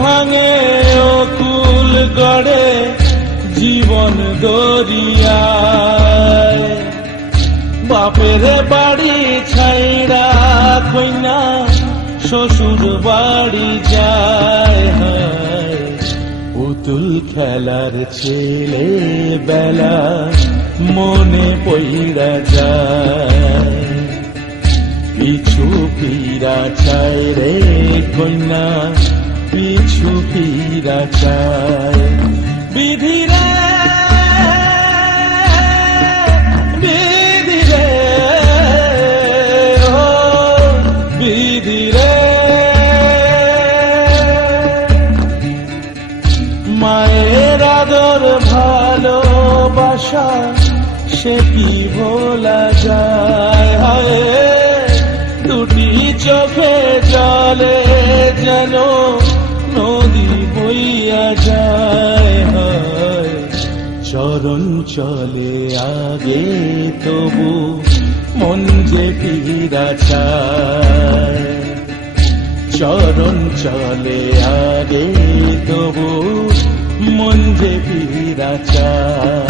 ভাঙে অকুল গড়ে জীবন দরিয়ায় বাপের বাড়ি ছাইরা কইনা, শ্বশুর বাড়ি যায় পুতুল খেলার ছেলে বেলা মনে পইরা যায়। পিছু পীরা চায় রে কন্যা পিছু পীরা চায় বিধিরে মায়ের আদর ভালোবাসা সে কি ভোলা যায়? যায় হয়। চরণ চলে আগে তবু মন যে পীড়া চায়। চরণ চলে আগে তবু মন যে পীড়া চায়।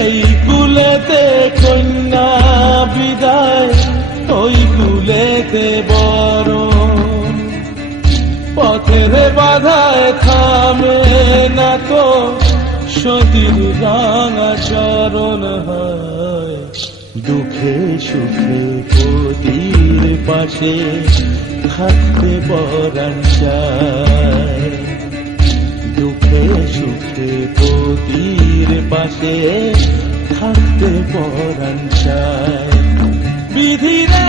এই কুলেতে কন্যা বিদায়, ওই কুলেতে বরণ। পথের বাধায় থামে না তো সতীর রাঙা চরণ হয়। দুঃখে সুখে পতির পাশে থাকতে পরাণ চায়। সুখে পতির পাশে থাকতে পরাণ চায়। বিধিরে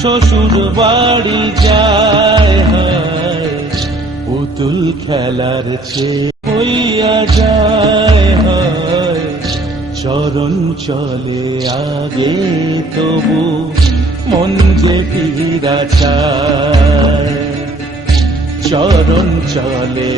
শ্বশুর বাড়ি যায় পুতুল খেলার চেয়ে হইয়া যায় হয়। চরণ চলে আগে তবু মন যে পীড়া চায়। চরণ চলে